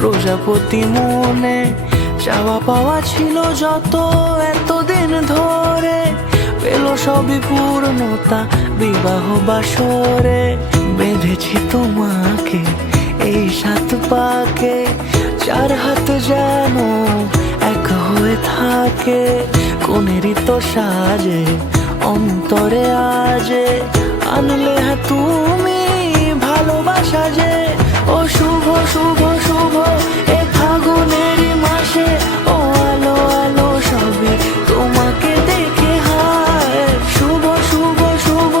প্রজাপতি মনে চাওয়া পাওয়া ছিল যত এতদিন ধরে, পেল সবই পূর্ণতা বিবাহ বাসরে। বেঁধেছি তোমাকে এই 7 পাকে, 4 হাত যেন এক হয়ে থাকে। কোনেরই তো সাজে অন্তরে আজে, আনলে তুমি ভালোবাসা যে। ও শুভ শুভ শুভ এ ফাগুনেরই মাসে, ও আলো আলো সবে তোমাকে দেখে হায়। শুভ শুভ শুভ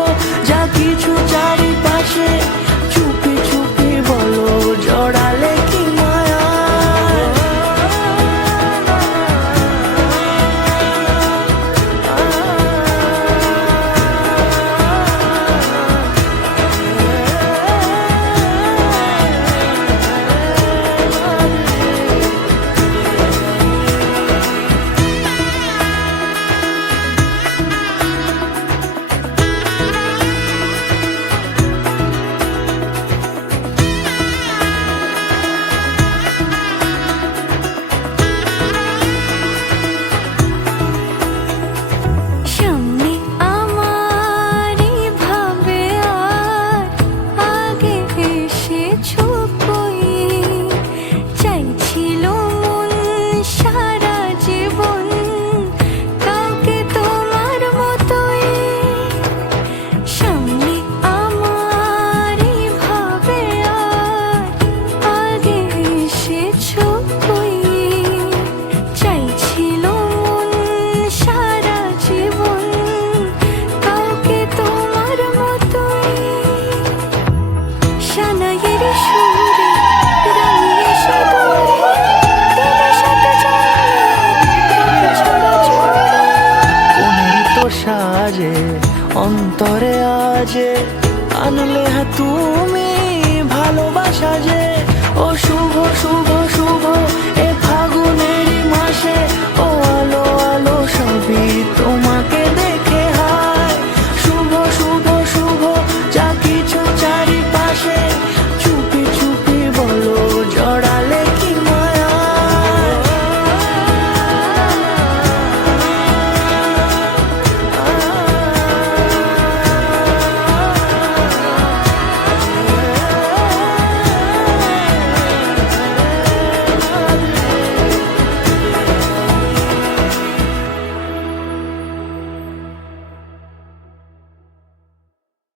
যা কিছু চারিপাশে, চুপি চুপি বলো জড়ালে কি মায়া। সাজে অন্তরে আজে, আনলে তুমি ভালোবাসা যে। ও শুভ শুভ শুভ এ